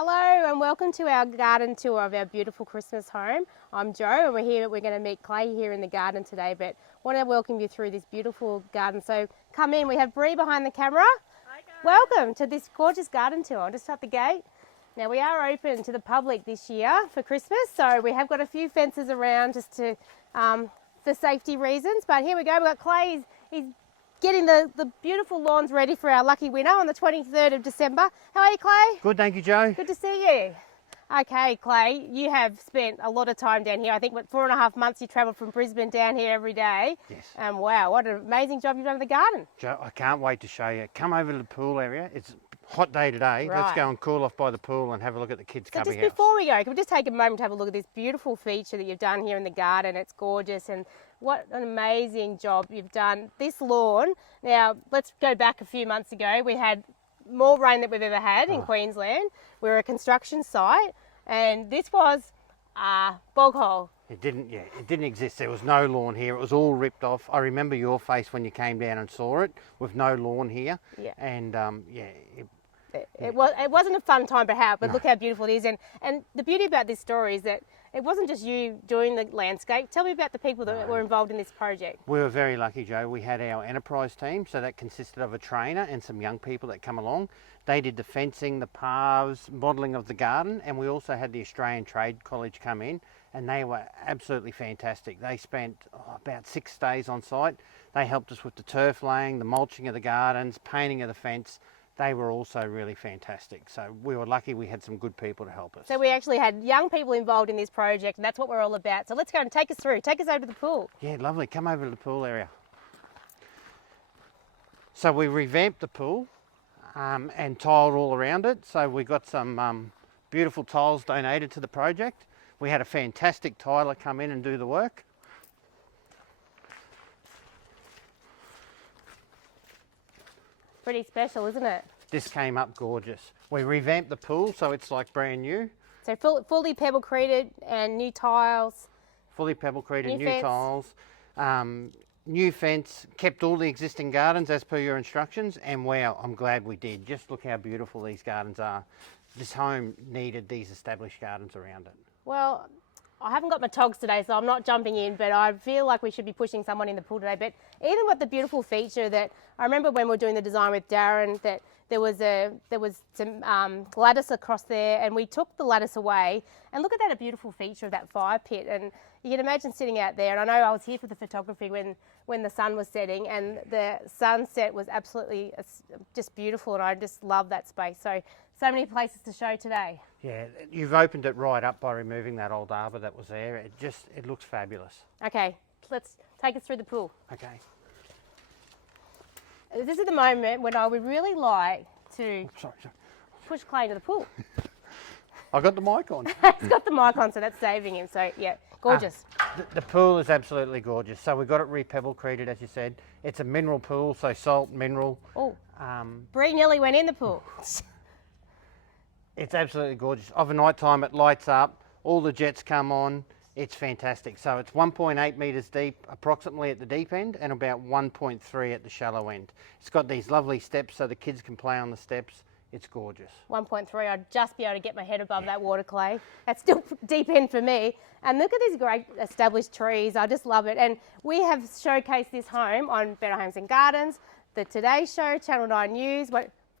Hello and welcome to our garden tour of our beautiful Christmas home. I'm Jo and we're going to meet Clay here in the garden today, but I want to welcome you through this beautiful garden. So come in, we have Bree behind the camera. Hi guys. Welcome to this gorgeous garden tour. I'll just shut the gate. Now we are open to the public this year for Christmas, so we have got a few fences around just to for safety reasons, but here we go. We've got Clay, he's getting the beautiful lawns ready for our lucky winner on the 23rd of December. How are you, Clay? Good, thank you, Jo. Good to see you. Okay, Clay, you have spent a lot of time down here. I think, 4.5 months you travelled from Brisbane down here every day. Yes. Wow, what an amazing job you've done with the garden. Jo, I can't wait to show you. Come over to the pool area. It's a hot day today. Right. Let's go and cool off by the pool and have a look at the kids' So cubby just house. before we go, can we just take a moment to have a look at this beautiful feature that you've done here in the garden? It's gorgeous, and what an amazing job you've done. This lawn, now let's go back a few months ago. We had more rain than we've ever had in Queensland. We were a construction site, and this was a bog hole. It didn't exist. There was no lawn here. It was all ripped off. I remember your face when you came down and saw it with no lawn here. Yeah. And It wasn't a fun time, but look how beautiful it is. And the beauty about this story is that it wasn't just you doing the landscape. Tell me about the people that were involved in this project. we were very lucky, Jo. We had our enterprise team, so that consisted of a trainer and some young people that come along. They did the fencing, the paths, modelling of the garden, and we also had the Australian Trade College come in, and they were absolutely fantastic. They spent about 6 days on site. They helped us with the turf laying, the mulching of the gardens, painting of the fence. They were also really fantastic. So we were lucky we had some good people to help us. So we actually had young people involved in this project, and that's what we're all about. So let's go and take us through. Take us over to the pool. Yeah, lovely. Come over to the pool area. So we revamped the pool and tiled all around it. So we got some beautiful tiles donated to the project. We had a fantastic tiler come in and do the work. Pretty special, isn't it? This came up gorgeous. We revamped the pool so it's like brand new. So fully pebble-creted and new tiles. Fully pebble-creted, New new fence. tiles, new fence, kept all the existing gardens as per your instructions, and wow, I'm glad we did. Just look how beautiful these gardens are. This home needed these established gardens around it. Well, I haven't got my togs today, so I'm not jumping in, but I feel like we should be pushing someone in the pool today. But even with the beautiful feature that I remember when we were doing the design with Darren, that there was some lattice across there, and we took the lattice away, and look at that, a beautiful feature of that fire pit. And you can imagine sitting out there, and I know I was here for the photography when the sun was setting, and the sunset was absolutely just beautiful, and I just love that space. So many places to show today. Yeah, you've opened it right up by removing that old arbor that was there. It looks fabulous. Okay, let's take us through the pool. Okay. This is the moment when I would really like to Sorry. push Clay into the pool. I got the mic on. He's got the mic on, so that's saving him. So yeah, gorgeous. The pool is absolutely gorgeous. So we got it re-pebble-creted, as you said. It's a mineral pool, so salt, mineral. Oh, Bree nearly went in the pool. It's absolutely gorgeous. Of a night time, it lights up. All the jets come on. It's fantastic. So it's 1.8 metres deep, approximately at the deep end, and about 1.3 at the shallow end. It's got these lovely steps so the kids can play on the steps. It's gorgeous. 1.3, I'd just be able to get my head above that water, Clay. That's still deep end for me. And look at these great established trees. I just love it. And we have showcased this home on Better Homes and Gardens, the Today Show, Channel 9 News.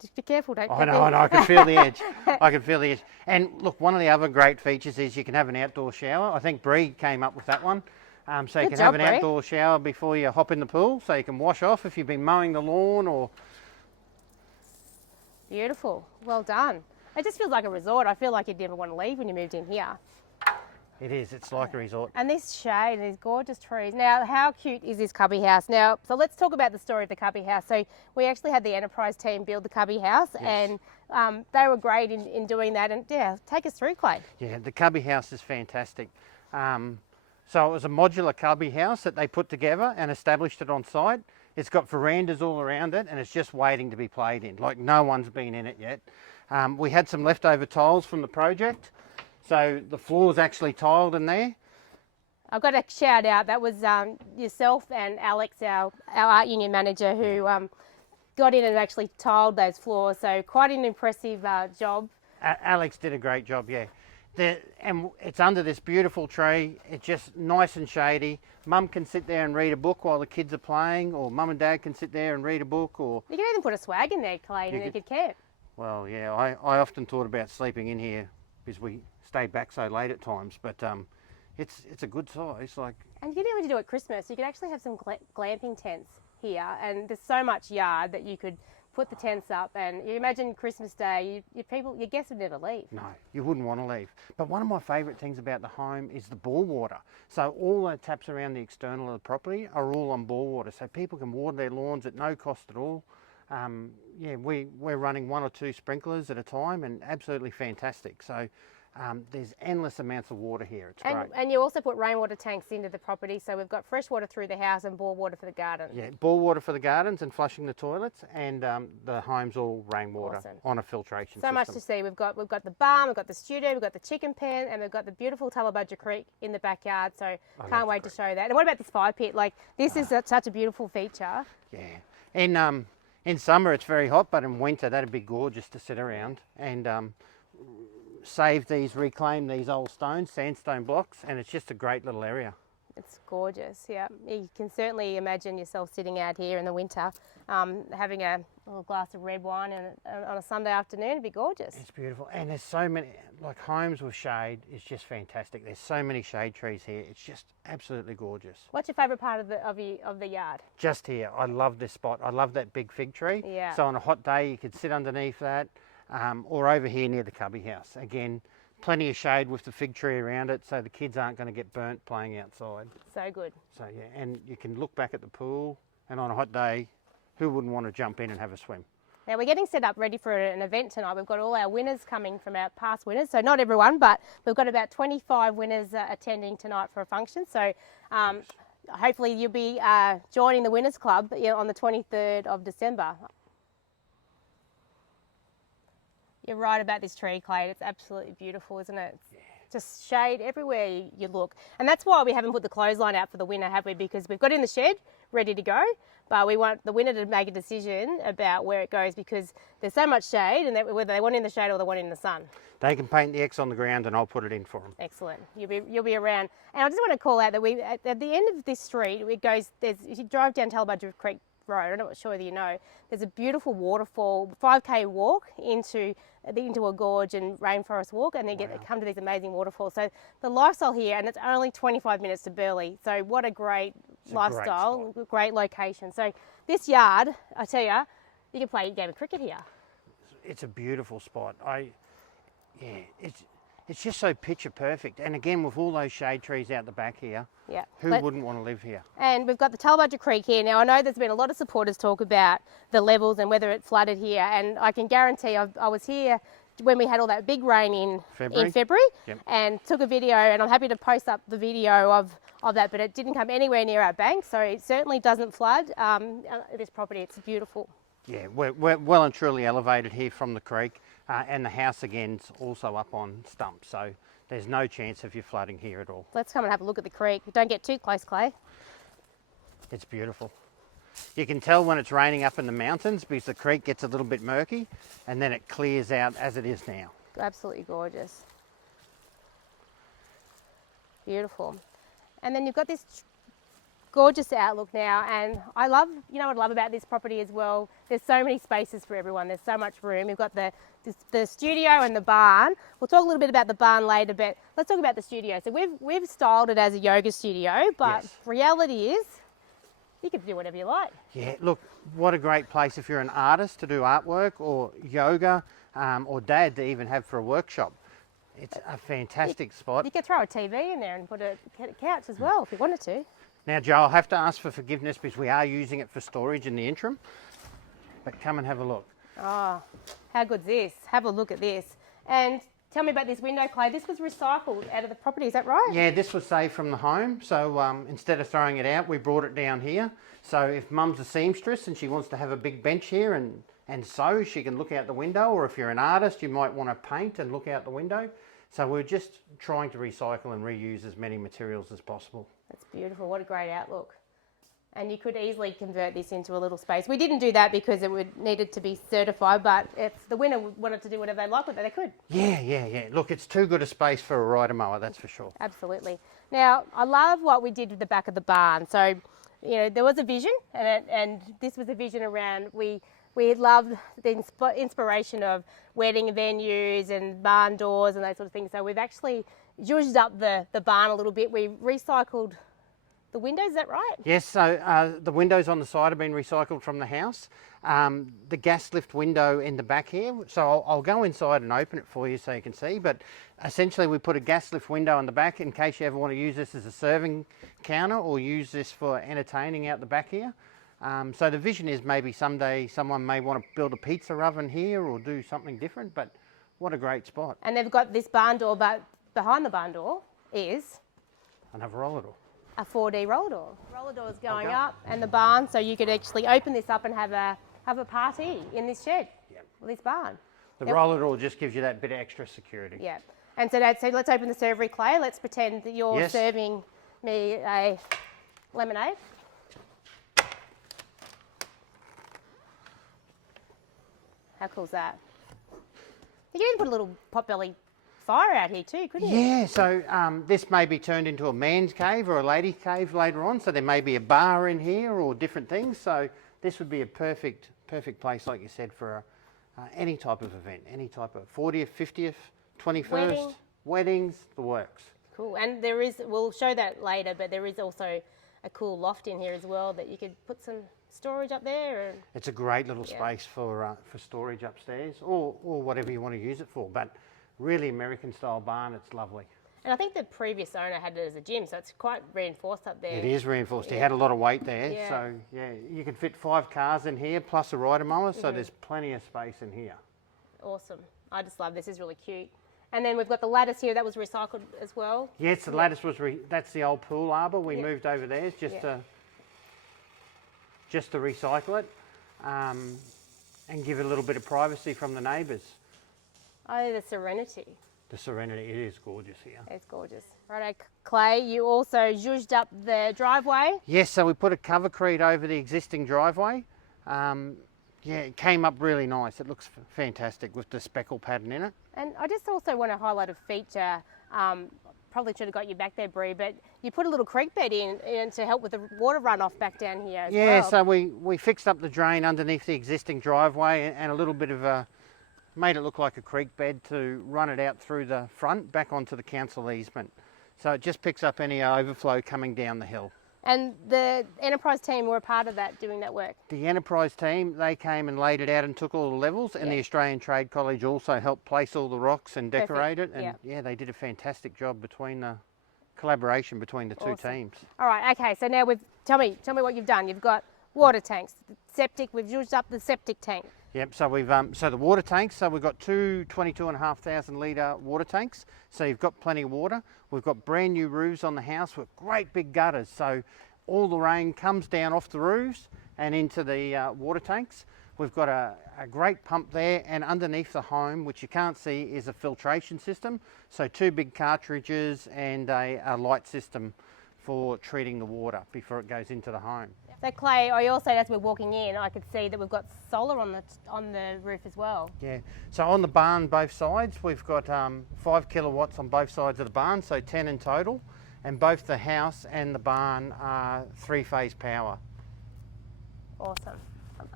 Just be careful, don't I know, I can feel the edge. I can feel the edge. And look, one of the other great features is you can have an outdoor shower. I think Bree came up with that one. So you can have an outdoor shower before you hop in the pool, so you can wash off if you've been mowing the lawn or... Beautiful. Well done. It just feels like a resort. I feel like you'd never want to leave when you moved in here. It is. It's like a resort. And this shade and these gorgeous trees. Now, how cute is this cubby house? Now, so let's talk about the story of the cubby house. So we actually had the enterprise team build the cubby house, Yes. and they were great in doing that. And yeah, take us through, Clay. Yeah, the cubby house is fantastic. So it was a modular cubby house that they put together and established it on site. It's got verandas all around it, and it's just waiting to be played in. Like, no one's been in it yet. We had some leftover tiles from the project. So the floor's actually tiled in there. I've got to shout out, that was yourself and Alex, our art union manager, who got in and actually tiled those floors. So quite an impressive job Alex did a great job, yeah. And it's under this beautiful tree. It's just nice and shady. Mum can sit there and read a book while the kids are playing, or Mum and Dad can sit there and read a book. Or You can even put a swag in there, Clay, and you could camp. well, yeah, I often thought about sleeping in here because we stay back so late at times. But it's a good size. Like, and you can even do it at Christmas. You could actually have some glamping tents here, and there's so much yard that you could put the tents up, and you imagine Christmas Day, your guests would never leave. no, you wouldn't want to leave. But one of my favourite things about the home is the bore water. So all the taps around the external of the property are all on bore water, so people can water their lawns at no cost at all. Yeah, we're running 1 or 2 sprinklers at a time, and absolutely fantastic. So there's endless amounts of water here. It's great. And you also put rainwater tanks into the property, so we've got fresh water through the house and bore water for the garden. Yeah, bore water for the gardens and flushing the toilets, and the home's all rainwater on a filtration system. So much to see. We've got the barn, we've got the studio, we've got the chicken pen, and we've got the beautiful Tallebudgera Creek in the backyard. So can't wait to show that. And what about this fire pit? Like, this is such a beautiful feature. Yeah, in summer it's very hot, but in winter that'd be gorgeous to sit around and reclaim these old stones, sandstone blocks, and it's just a great little area. It's gorgeous, yeah. You can certainly imagine yourself sitting out here in the winter, having a little glass of red wine on a Sunday afternoon. It'd be gorgeous. It's beautiful, and there's so many, like, homes with shade is just fantastic. There's so many shade trees here. It's just absolutely gorgeous. What's your favourite part of the yard? Just here. I love this spot. I love that big fig tree. Yeah. So on a hot day you could sit underneath that. Or over here near the cubby house. Again, plenty of shade with the fig tree around it, so the kids aren't going to get burnt playing outside. So good. So yeah, and you can look back at the pool, and on a hot day, who wouldn't want to jump in and have a swim? Now we're getting set up ready for an event tonight. We've got all our winners coming from our past winners, so not everyone, but we've got about 25 winners attending tonight for a function. So hopefully you'll be joining the Winners Club on the 23rd of December. You're right about this tree, Clay. It's absolutely beautiful, isn't it? Yeah. Just shade everywhere you look. And that's why we haven't put the clothesline out for the winner, have we? Because we've got it in the shed, ready to go, but we want the winner to make a decision about where it goes, because there's so much shade, and whether they want it in the shade or they want it in the sun. They can paint the X on the ground and I'll put it in for them. Excellent. You'll be around. And I just want to call out that at the end of this street, if you drive down Tallebudgera Creek Road, I'm not sure whether you know, there's a beautiful waterfall, 5K walk into a gorge and rainforest walk, and then come to these amazing waterfalls. So the lifestyle here, and it's only 25 minutes to Burleigh. So what a great lifestyle, great location. So this yard, I tell you, you can play a game of cricket here. It's a beautiful spot. It's just so picture perfect. And again, with all those shade trees out the back here, who wouldn't want to live here? And we've got the Tallebudgera Creek here. Now, I know there's been a lot of supporters talk about the levels and whether it flooded here. And I can guarantee I was here when we had all that big rain in February and took a video, and I'm happy to post up the video of that, but it didn't come anywhere near our bank. So it certainly doesn't flood this property. It's beautiful. Yeah, we're well and truly elevated here from the creek, and the house again's also up on stumps, so there's no chance of you flooding here at all. Let's come and have a look at the creek. Don't get too close, Clay. It's beautiful. You can tell when it's raining up in the mountains because the creek gets a little bit murky and then it clears out as it is now. Absolutely gorgeous. Beautiful. And then you've got this gorgeous outlook now, and what I love about this property as well, there's so many spaces for everyone. There's so much room. We've got the studio and the barn. We'll talk a little bit about the barn later, but let's talk about the studio. So we've styled it as a yoga studio, but reality is you can do whatever you like. Yeah, look, what a great place if you're an artist to do artwork, or yoga, or Dad to even have for a workshop. It's a fantastic spot. You could throw a TV in there and put a couch as well if you wanted to. Now, Joe, I'll have to ask for forgiveness because we are using it for storage in the interim, but come and have a look. Oh, how good's this? Have a look at this. And tell me about this window, Clay. This was recycled out of the property, is that right? Yeah, this was saved from the home. So instead of throwing it out, we brought it down here. So if Mum's a seamstress and she wants to have a big bench here and sew, she can look out the window. Or if you're an artist, you might want to paint and look out the window. So we're just trying to recycle and reuse as many materials as possible. That's beautiful. What a great outlook. And you could easily convert this into a little space. We didn't do that because it would needed to be certified, but if the winner wanted to do whatever they like with it, they could. Yeah. Look, it's too good a space for a rider mower, that's for sure. Absolutely. Now, I love what we did with the back of the barn. So, there was a vision, and this was a vision around, we loved the inspiration of wedding venues and barn doors and those sort of things. So we've actually zhuzhed up the barn a little bit. We recycled the windows, is that right? Yes, so the windows on the side have been recycled from the house. The gas lift window in the back here, so I'll go inside and open it for you so you can see, but essentially we put a gas lift window on the back in case you ever want to use this as a serving counter or use this for entertaining out the back here. So the vision is maybe someday someone may want to build a pizza oven here or do something different, but what a great spot. And they've got this barn door, but behind the barn door is another roller door. A 4D roller door. Roller door is going up and the barn, so you could actually open this up and have a party in this shed, this barn. The roller door just gives you that bit of extra security. Yeah. And so Dad said, let's open the servery, Clay. Let's pretend that you're serving me a lemonade. How cool is that? You could even put a little potbelly fire out here too, couldn't you? Yeah, so this may be turned into a man's cave or a lady's cave later on, so there may be a bar in here or different things, so this would be a perfect place, like you said, for any type of event, any type of 40th, 50th, 21st, weddings, the works. Cool, and there is, we'll show that later, but there is also a cool loft in here as well that you could put some storage up there. It's a great little space for storage upstairs or whatever you want to use it for, but really American style barn, it's lovely. And I think the previous owner had it as a gym, so it's quite reinforced up there. It is reinforced. He had a lot of weight there, so yeah, you can fit 5 cars in here plus a rider mower, so there's plenty of space in here. Awesome. I just love this. It's really cute. And then we've got the lattice here that was recycled as well. Yes, the lattice was that's the old pool arbour. We moved over there just to recycle it and give it a little bit of privacy from the neighbours. Oh, the serenity. The serenity, it is gorgeous here. It's gorgeous. Righto, Clay, you also zhuzhed up the driveway. Yes, so we put a covercrete over the existing driveway. Yeah, it came up really nice. It looks fantastic with the speckle pattern in it. And I just also want to highlight a feature, probably should have got you back there, Bree, but you put a little creek bed in to help with the water runoff back down here as well. Yeah, so we fixed up the drain underneath the existing driveway and a little bit of made it look like a creek bed to run it out through the front back onto the council easement. So it just picks up any overflow coming down the hill. And the Enterprise team were a part of that, doing that work? The Enterprise team, they came and laid it out and took all the levels, and the Australian Trade College also helped place all the rocks and decorate it. And yeah, they did a fantastic job between the collaboration between the two teams. All right, okay, so now tell me what you've done. You've got water tanks, septic, we've used up the septic tank. Yep, so we've so the water tanks, so we've got two 22,500 litre water tanks, so you've got plenty of water. We've got brand new roofs on the house with great big gutters, so all the rain comes down off the roofs and into the water tanks. We've got a great pump there, and underneath the home, which you can't see, is a filtration system. So 2 big cartridges and a light system for treating the water before it goes into the home. So Clay, I also, as we're walking in, I could see that we've got solar on the roof as well. Yeah, so on the barn both sides, we've got 5 kilowatts on both sides of the barn, so 10 in total, and both the house and the barn are 3-phase power. Awesome.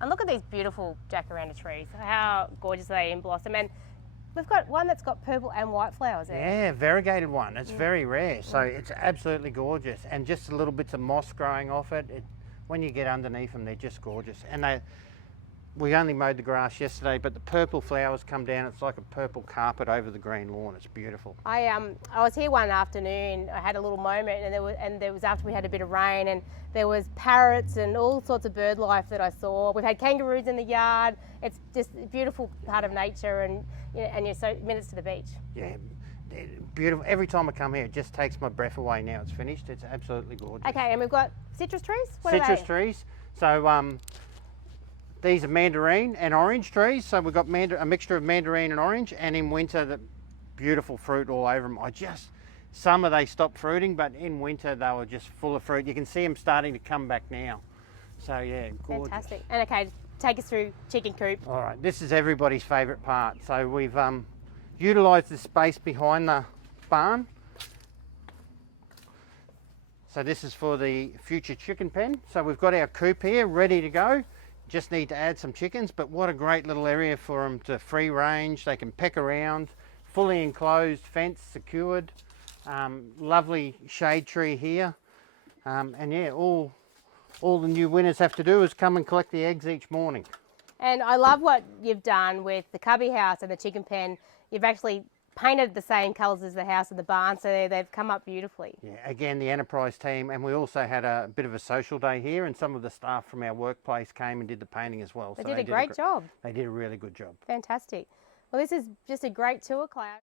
And look at these beautiful jacaranda trees, how gorgeous are they in blossom. And we've got one that's got purple and white flowers there. Yeah, variegated one. It's very rare, so it's absolutely gorgeous. And just a little bits of moss growing off it. When you get underneath them, they're just gorgeous. And we only mowed the grass yesterday, but the purple flowers come down. It's like a purple carpet over the green lawn. It's beautiful. I was here one afternoon. I had a little moment, and there was after we had a bit of rain, and there was parrots and all sorts of bird life that I saw. We've had kangaroos in the yard. It's just a beautiful part of nature, and you're so minutes to the beach. Yeah. Beautiful. Every time I come here, it just takes my breath away. Now it's finished. It's absolutely gorgeous. Okay, and we've got citrus trees? Citrus trees. So these are mandarin and orange trees. So we've got a mixture of mandarin and orange, and in winter, the beautiful fruit all over them. Summer they stopped fruiting, but in winter they were just full of fruit. You can see them starting to come back now. So yeah, gorgeous. Fantastic. And okay, take us through chicken coop. All right, this is everybody's favourite part. So we've utilised the space behind the barn. So this is for the future chicken pen. So we've got our coop here ready to go. Just need to add some chickens, but what a great little area for them to free range. They can peck around, fully enclosed, fence secured. Lovely shade tree here. And yeah, all the new winners have to do is come and collect the eggs each morning. And I love what you've done with the cubby house and the chicken pen. You've actually painted the same colours as the house and the barn, so they've come up beautifully. Yeah, again, the enterprise team, and we also had a bit of a social day here, and some of the staff from our workplace came and did the painting as well. They did a great job. They did a really good job. Fantastic. Well, this is just a great tour, Cloud.